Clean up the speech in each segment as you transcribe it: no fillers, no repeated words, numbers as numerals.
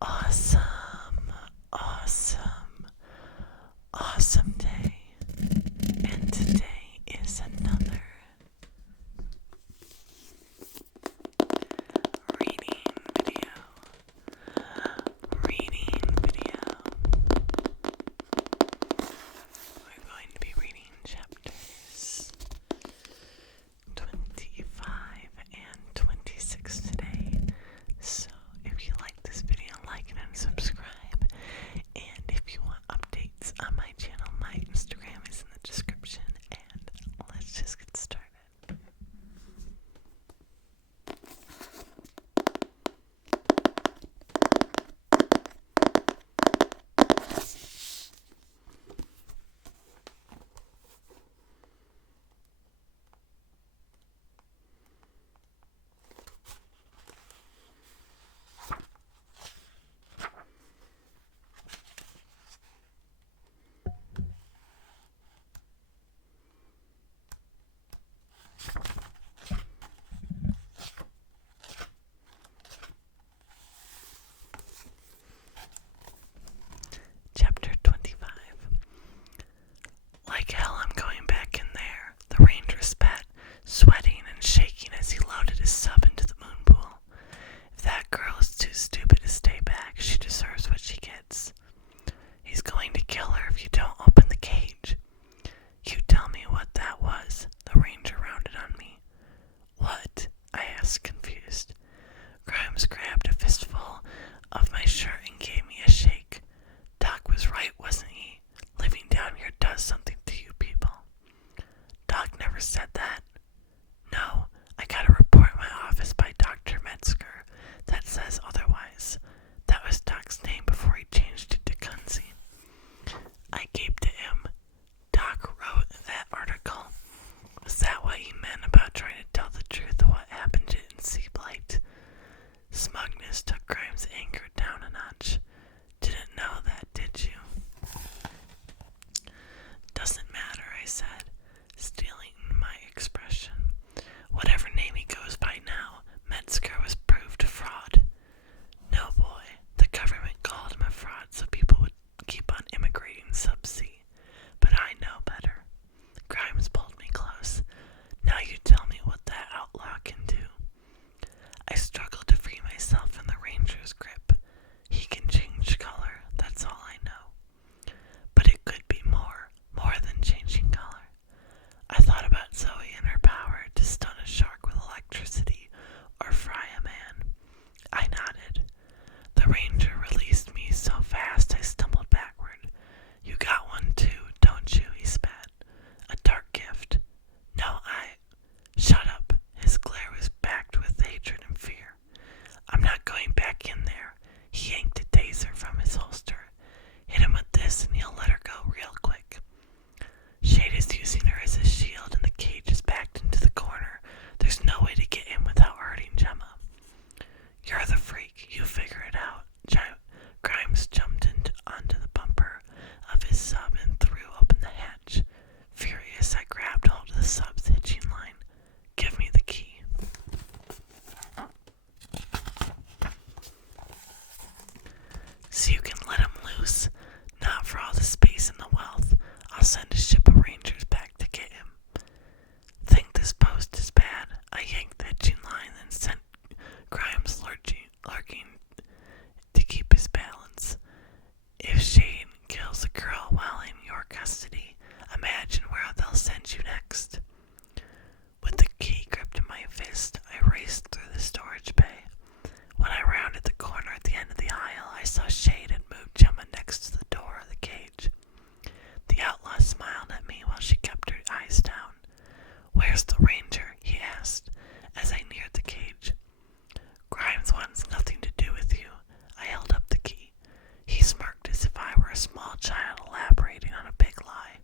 Awesome, awesome, awesome day. And today is another reading video. We're going to be reading chapters 25 and 26 today. So if you like this video, like it and subscribe. And if you want updates on my channel, my Instagram is in the description. And let's just get started. Chapter 25. Like hell, I'm going back in there, the ranger spat, sweating and shaking as he loaded his sub into the moon pool. If that girl is too stupid to stay back, she deserves what she gets. He's going to kill her if you don't open the cage. You tell me what that was, the ranger rounded on me. What? I asked, confused. Grimes grabbed a fistful of my shirt and gave me a shake. Doc was right, wasn't he? Living down here does something to you people. Doc never said that. No, I got a report in my office by Dr. Metzger that says otherwise. That was Doc's name before he changed it to Kunze. I gaped at him. Doc wrote that article. Was that what he meant about trying to tell the truth of what happened in Seablight? Smugness took Grimes' anger down a notch. Didn't know that, did you? Doesn't matter, I said, stealing my expression. Whatever name he goes by now, Metzger was proved a fraud. No, boy, the government called him a fraud so people would keep on immigrating sub-sea. But I know better. Grimes pulled me close. Now you tell me what that outlaw can do. I struggled to free myself from the ranger's grip. He can change color, that's all I know. But it could be more than changing color. I thought about Zoe and her power to stun a shark with electricity or fry a man. I nodded. The ranger released me so fast I stumbled backward. You got one too, don't you? He spat. A dark gift. No, Shut up. His glare was backed with hatred and fear. I'm not going back in there. He yanked a taser from his holster. Hit him with this and he'll let her go real quick. Shade is using her as a shield and the cage is backed into the corner. There's no way to get in without hurting Gemma. You're the freak. You figure it out. Grimes jumped onto the bumper of his sub and threw open the hatch. Furious, I grabbed hold of the sub's hitching line. Give me the key. So you can let him loose? Not for all the space and the wealth. I'll send a ship of rangers back to get him. Think this post is bad? I yanked the hitching line and sent Grimes lurking to keep his balance. If Shane kills a girl while in your custody, imagine where they'll send you next. With the key gripped in my fist, I raced through the storage bay. When I rounded the corner at the end of the aisle, I saw Shade had moved Gemma next to the door of the cage. The outlaw smiled at me while she kept her eyes down. Where's the ranger? He asked, as I neared the cage. Grimes wants nothing to do with you. I held up the key. He smirked as if I were a small child elaborating on a big lie.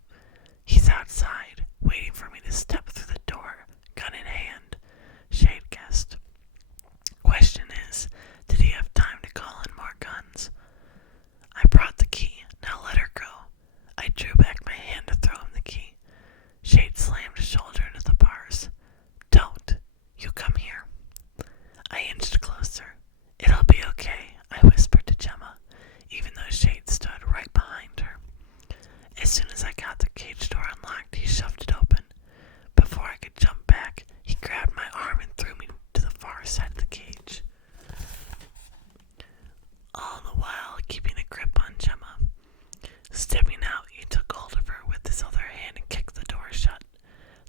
He's outside, waiting for me to step through the door, gun in hand. Shade guessed. Question is, did he have As soon as I got the cage door unlocked, he shoved it open. Before I could jump back, he grabbed my arm and threw me to the far side of the cage, all the while keeping a grip on Gemma. Stepping out, he took hold of her with his other hand and kicked the door shut.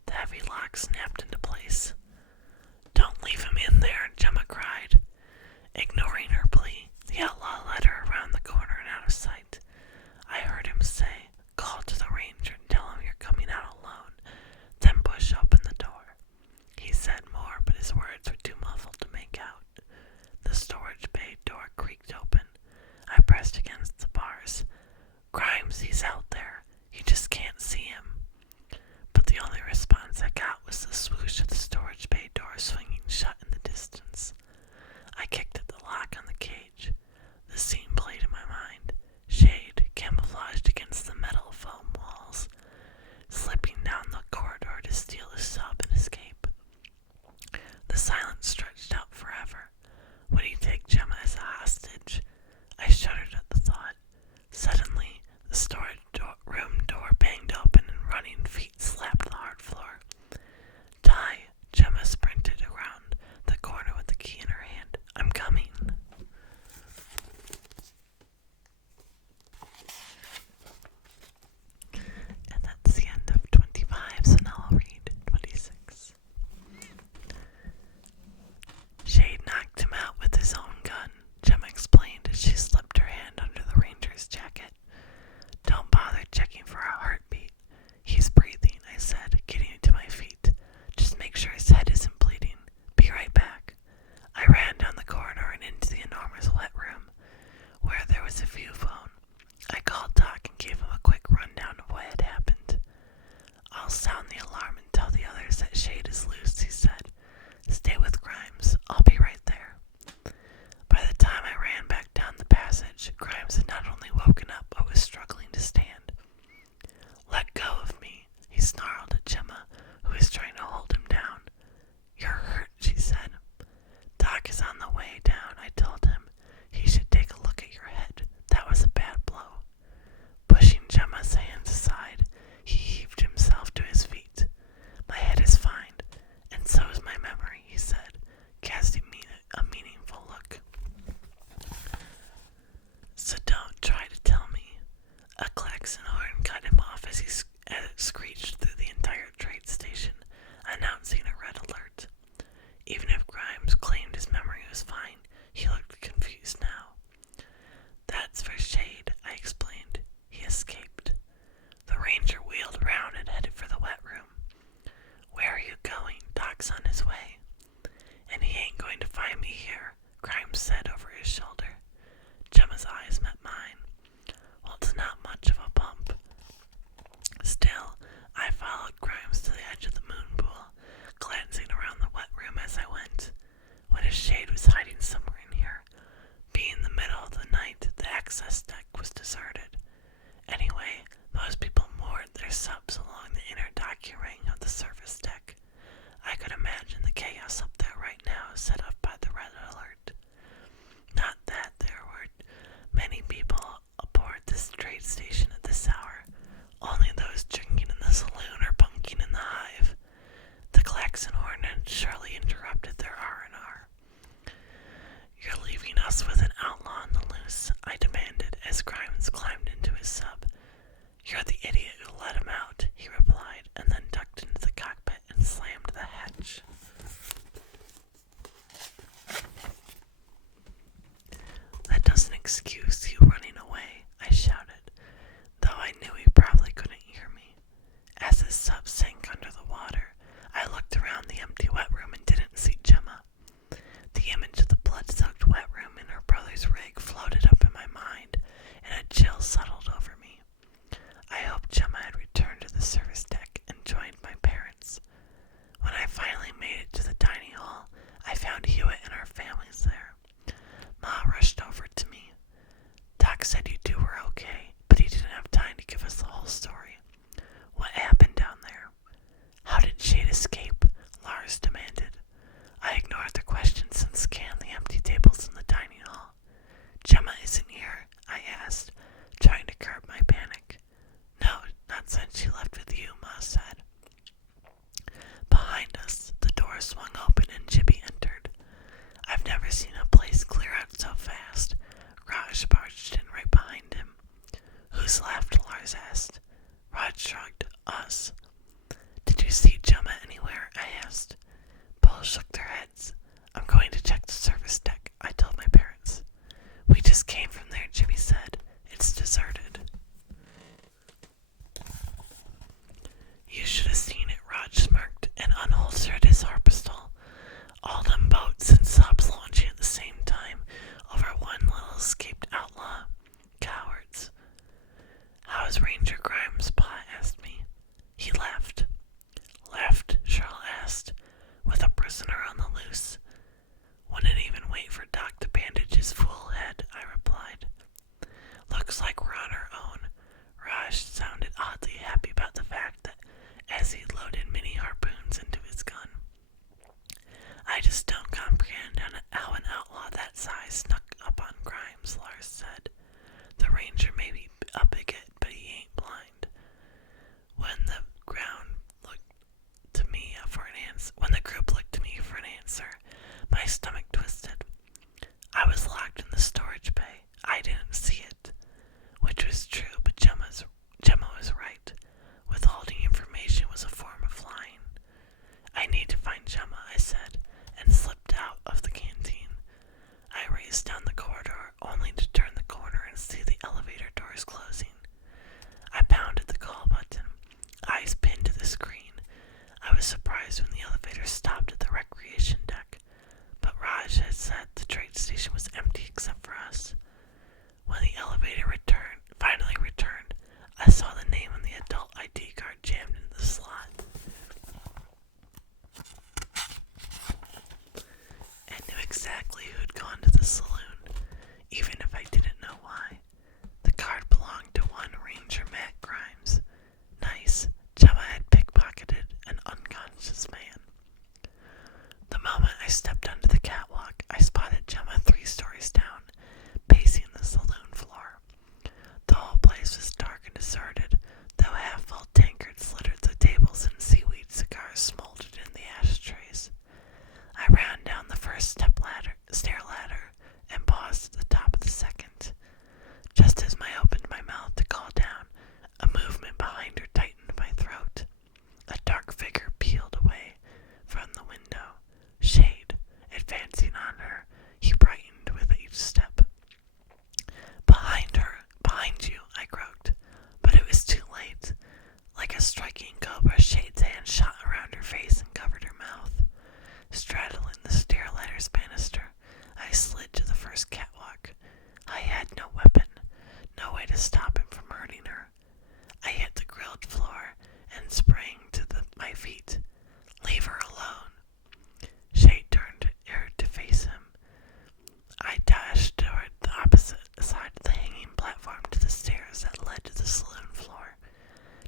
The heavy lock snapped into place. "Don't leave him in there," Gemma cried. Ignoring her plea, the outlaw led her around the corner and out of sight. I heard him say, "Call to the ranger and tell him you're coming out alone, then push open the door." He said more, but his words were too muffled to make out. The storage bay door creaked open. I pressed against the bars. "Grimes, he's out there. You just can't see him." But the only response I got was the swoosh of the storage bay door swinging shut in the distance. I kicked at the lock on the cage. The scene played in my mind. Shade, camouflaged against the metal foam walls, slipping down the corridor to steal a sub and escape. The silence stretched out forever. Would he take Gemma as a hostage? I shuddered at the thought. Suddenly, the storage room door banged open and running feet slapped the hard floor. "Die!" Gemma sprinted around the corner with the key in her hand. "I'm coming." And that's the end of 25, so now I'll read 26. Shade knocked him out with his own gun, Gemma explained as she slipped her hand under the ranger's jacket. "Don't bother checking for a heartbeat. He's breathing," I said, getting to my feet. "Just make sure his head isn't bleeding. Be right back." I ran down the corridor and into the enormous wet room, where there was a view phone. I called Doc and gave him a quick rundown of what had happened. "I'll sound the alarm and tell the others that Shade is loose," he said. "Stay with Grimes. I'll be right there." By the time I ran back down the passage, Grimes had not only woken up but was struggling to stand. "Let go of me," he snarled at Gemma, who was trying to hold him down. "You're hurt," she said. "Doc is on the way down," I told him. "He should take a look at your head. That was a bad blow." Pushing Gemma's hands aside, he heaved himself to his feet. "My head is fine, and so is my memory," he said, casting me a meaningful look. "So don't try to tell me." A klaxon horn cut him off as it screeched through the entire trade station, announcing a red alert. Even if Grimes claimed his memory was fine, he looked confused now. "That's for Shade," I explained. "He escaped." The ranger wheeled around and headed for the wet room. "Where are you going? Doc's on his way." "And he ain't going to find me here," Grimes said over his shoulder. Gemma's eyes met mine. "Well, it's not much of a bump." Still, I followed Grimes to the edge of the moon pool, glancing around the wet room as I went. What if Shade was hiding somewhere in here? Being the middle of the night, the access deck was deserted. Anyway, most people moored their subs along the inner docking ring of the service deck. I could imagine the chaos up there right now set up by the red alert. Not that there were many people aboard this trade station at this hour, only those drinking in the saloon or bunking in the hive. The klaxon horn had surely interrupted their R&R. "You're leaving us with an outlaw on the loose," I demanded as Grimes climbed into his sub. "You're the idiot who let him out," he replied, and then ducked into the cockpit and slammed the hatch. "That doesn't excuse you running away," I shouted, though I knew he probably couldn't hear me. As his sub sank under the water, I looked around the empty wet room and didn't see Gemma. The image of the blood-soaked wet room in her brother's rig floated up in my mind, and a chill settled over me. I hoped Gemma had returned to the service deck and joined my parents. When I finally made it to the dining hall, I found Hewitt and our families there. Ma rushed over to me. We just came from there, Jimmy said. It's deserted. You should have seen it, Raj smirked and unholstered his harpistol. All them boats and subs launching at the same time over one little escaped outlaw. Cowards. How's Ranger Grimes? Pa asked me. He left. Left? Cheryl asked, with a prisoner on the loose. Wouldn't even wait for Doc to bandage his fool head, I replied. Looks like we're on our own. Raj sounded oddly happy about the fact that as he loaded mini harpoons into his gun. I just don't comprehend how an outlaw that size snuck up on Grimes, Lars said. The ranger may be a bigot, but he ain't blind. When the group looked to me for an answer, my stomach twisted. I was locked in the storage bay. I didn't see it. Which was true, but Gemma was right. Withholding information was a form of lying. I need to find Gemma, I said, and slipped out of the canteen. I raced down the corridor, only to turn the corner and see the elevator doors closing. I pounded the call button, eyes pinned to the screen. I was surprised when the elevator stopped at the recreation deck, but Raj had said the train station was empty except for us. When the elevator finally returned, I saw the name on the adult ID card jammed into the slot. And knew exactly who'd gone to the saloon, even if I didn't know why. The card belonged to one Ranger Matt Grimes. Nice. Gemma had pickpocketed an unconscious man. The moment I stepped onto the catwalk, I spotted Gemma 3 stories down, pacing the saloon floor. The whole place was dark and deserted, though half-full tankards littered the tables and seaweed cigars smoldered in the ashtrays. I ran down the first stair ladder and paused at the top of the second. Just as I opened my mouth to call down, a movement behind her tightened my throat. A dark figure peeled away from the window. Shade, advancing on her, he brightened with each step. Behind you, I croaked, but it was too late. Like a striking cobra, Shade's hand shot around her face and covered her mouth. Straddling the stair ladder's banister, I slid to the first catwalk. I had no weapon, no way to stop him from hurting her. I hit the grilled floor and sprang to my feet. Leave her alone. Shade turned her to face him. I dashed toward the opposite side of the hanging platform to the stairs that led to the saloon floor,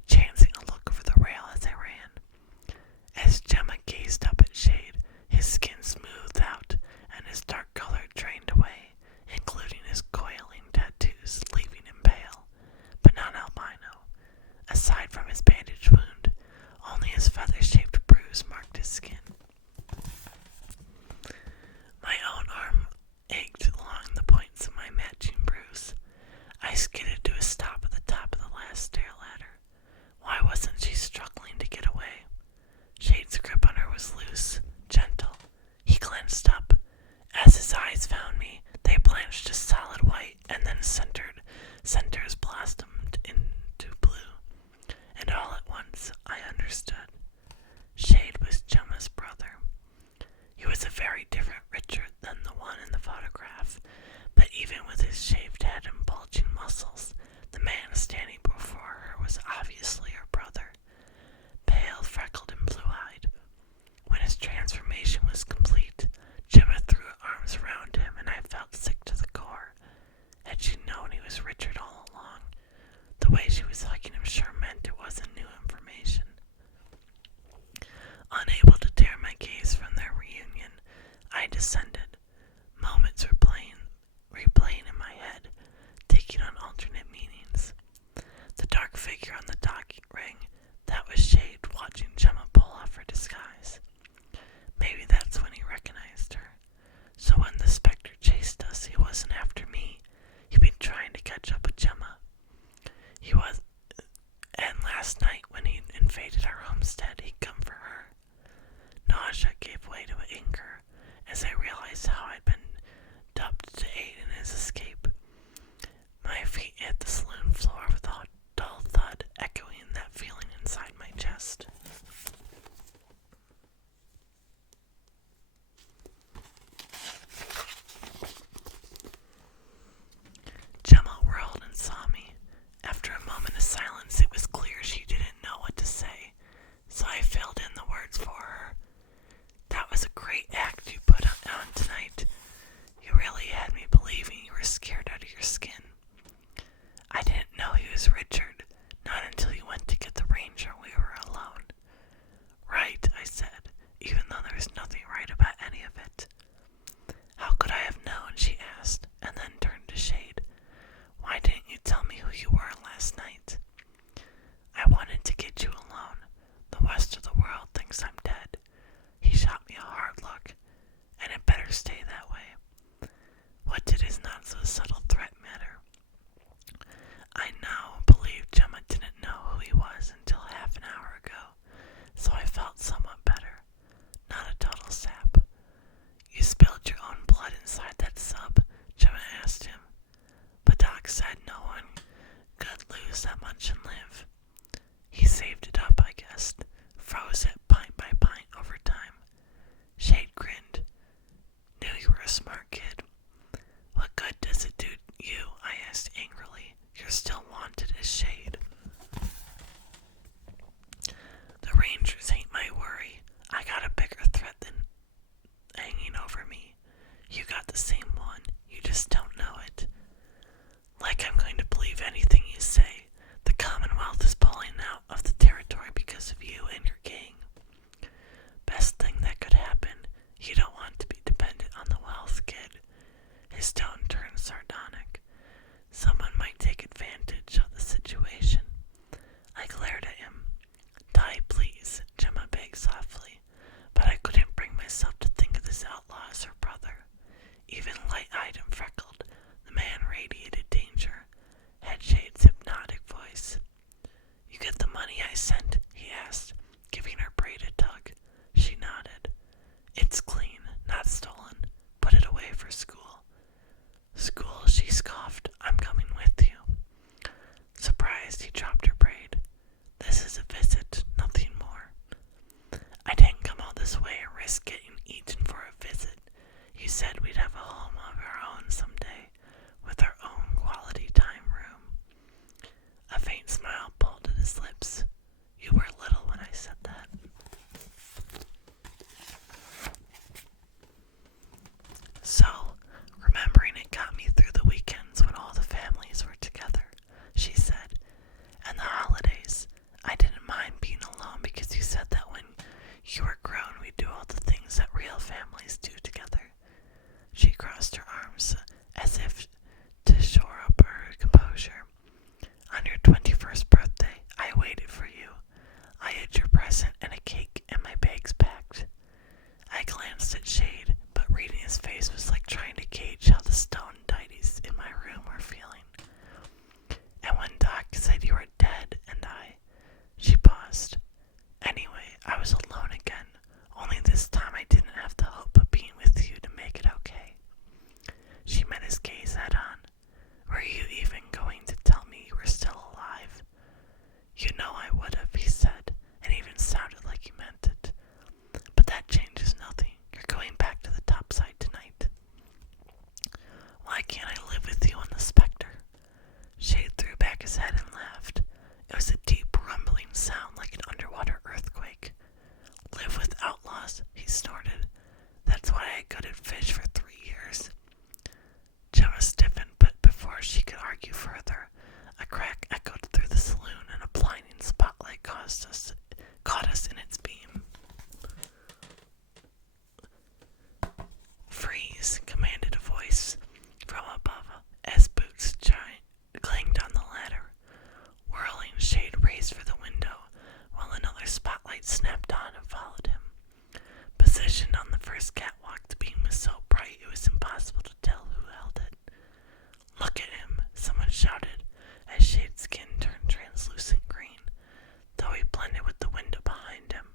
chancing a look over the rail as I ran. As Gemma gazed up at Shade, his skin smoothed out and his dark color drained away, including his coiling tattoos, leaving him pale, but not albino. Aside from his bandaged wound, only his feather-shaped bruise marked his skin. My own arm ached along the points of my matching bruise. I skidded to a stop at the top of the last stair ladder. Why wasn't she struggling to get away? Shade's grip on her was loose, gentle. He glanced up. As his eyes found me, they blanched to solid white and then centers blossomed into blue. And all at once, I understood. Shade was Gemma's brother. He was a very different Richard than the one in the photograph, but even with his shaved head and bulging muscles, the man standing before her was obviously her brother. Pale, freckled, and blue-eyed. When his transformation was complete, Gemma threw her arms around him, and I felt sick to the core. Had she known he was Richard all along? The way she was hugging him sure meant it wasn't new information. Unable to tear my gaze from their reunion, I descended. Moments replaying in my head, taking on alternate meanings. The dark figure on the docking ring, that was Shade watching Gemma pull off her disguise. Maybe that's when he recognized her. So when the specter chased us, he wasn't after me. He'd been trying to catch up with Gemma. And last night when he invaded our homestead, he'd come for her. Nausea gave way to anger as I realized how I'd been dubbed to aid in his escape. cost that much and live. He saved it up, I guess, froze it pint by pint over time. Shade grinned. Knew you were a smart kid. What good does it do you? I asked angrily. You're still wanted as Shade. The Rangers ain't my worry. I got a bigger threat than hanging over me. You got the same one. You just don't know it. Like I'm going to believe anything you say. The Commonwealth is pulling out of the territory because of you and your gang. Best thing that could happen. You don't want to be dependent on the wealth, kid. His tone turned sardonic. Someone might take advantage of the situation. I glared at him. Die, please, Gemma begged softly, but I couldn't bring myself to think of this outlaw as her brother. Even light-eyed and freckled, the man radiated danger. Headshade's hypnotic voice. You get the money I sent? He asked, giving her braid a tug. She nodded. It's clean, not stolen. Put it away for school. School, she scoffed. I'm coming with you. Surprised, he dropped her braid. This is a visit, nothing more. I didn't come all this way and risk getting eaten for a visit. You said we'd have a home of our own someday, with our own quality time room. A faint smile pulled at his lips. You were little when I said that. So, remembering it got me through the weekends when all the families were together, she said, and the holidays. I didn't mind being alone because you said that when you were grown we'd do all the things that real families do together. She crossed her arms as if to shore up her composure. On your 21st birthday, I waited for you. I had your present and a cake and my bags packed. I glanced at Shade, but reading his face was like trying to gauge how the stone deities in my room were feeling. And when Doc said you were dead she paused. Anyway, I was alone again, only this time I didn't have the hope of being with you to make it okay. She met his gaze head on. Were you even going to tell me you were still alive? You know I would have, he said, and even sounded like he meant it. But that changes nothing. You're going back to the topside tonight. Why can't I live with you on the Spectre? Shade threw back his head and laughed. It was a deep rumbling sound like an underwater earthquake. Live with outlaws, he snorted. That's why I couldn't fish for 3 years. Gemma stiffened, but before she could argue further, a crack echoed through the saloon and a blinding spotlight caught us in its beam. Freeze, commanded a voice from above as boots clanged on the ladder. Whirling, Shade raced for the window while another spotlight snapped on and followed him. Positioned on the first catwalk, the beam was so bright it was impossible to tell who held it. Look at him, someone shouted as Shade's skin turned translucent green. Though he blended with the window behind him,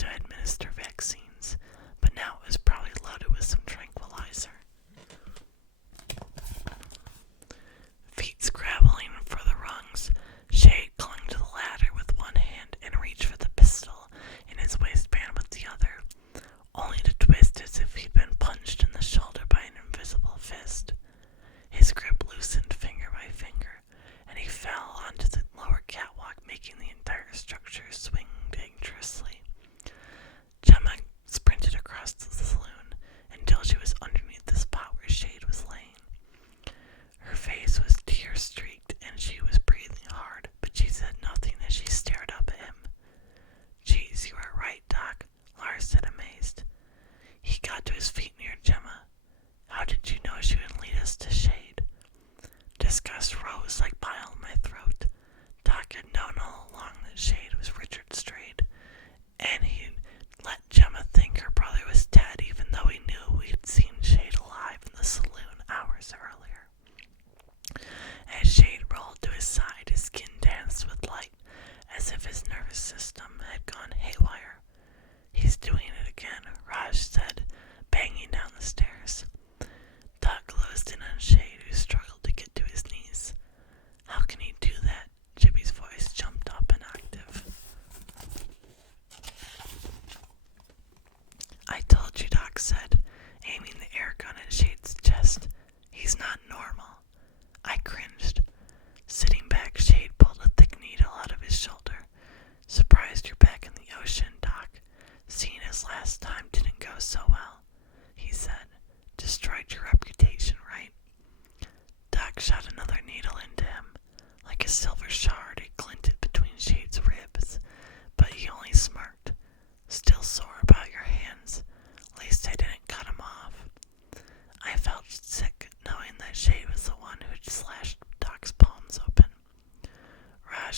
to administer vaccines, but now it was probably loaded with some tranquilizer. Feet scrabbling for the rungs, Shade clung to the ladder with one hand and reached for the pistol in his waistband with the other, only to twist as if he'd been punched in the shoulder by an invisible fist. His grip loosened finger by finger, and he fell onto the lower catwalk, making the entire structure swing dangerously. Gemma sprinted across the saloon until she was underneath the spot where Shade was laying. Her face was tear-streaked, and she was breathing hard, but she said nothing as she stared up at him. "Geez, you are right, Doc," Lars said, amazed. He got to his feet near Gemma. "How did you know she would lead us to Shade?" Disgust rose like bile in my throat. Doc had known all along that Shade was Richard Strayed, and he'd let Gemma think her brother was dead, even though he knew we'd seen Shade alive in the saloon hours earlier. As Shade rolled to his side, his skin danced with light, as if his nervous system had gone haywire. "He's doing it again," Raj said, banging down the stairs. Doc closed in on Shade, who struggled to get to his knees. "How can he do that?" Chippy's voice jumped up an octave. "I told you," Doc said, aiming the air gun at Shade's chest. "He's not normal." I cringed. Sitting back, Shade pulled a thick needle out of his shoulder. "Surprised you're back in the ocean, Doc. Seeing as last time didn't go so well," he said. "Destroyed your reputation, right?" Doc shot another needle into him. Like a silver shard, it glinted between Shade's ribs, but he only smirked. "Still sore about your hands. At least I didn't cut him off." I felt sick knowing that Shade was the one who'd slashed Doc's palms open. Raj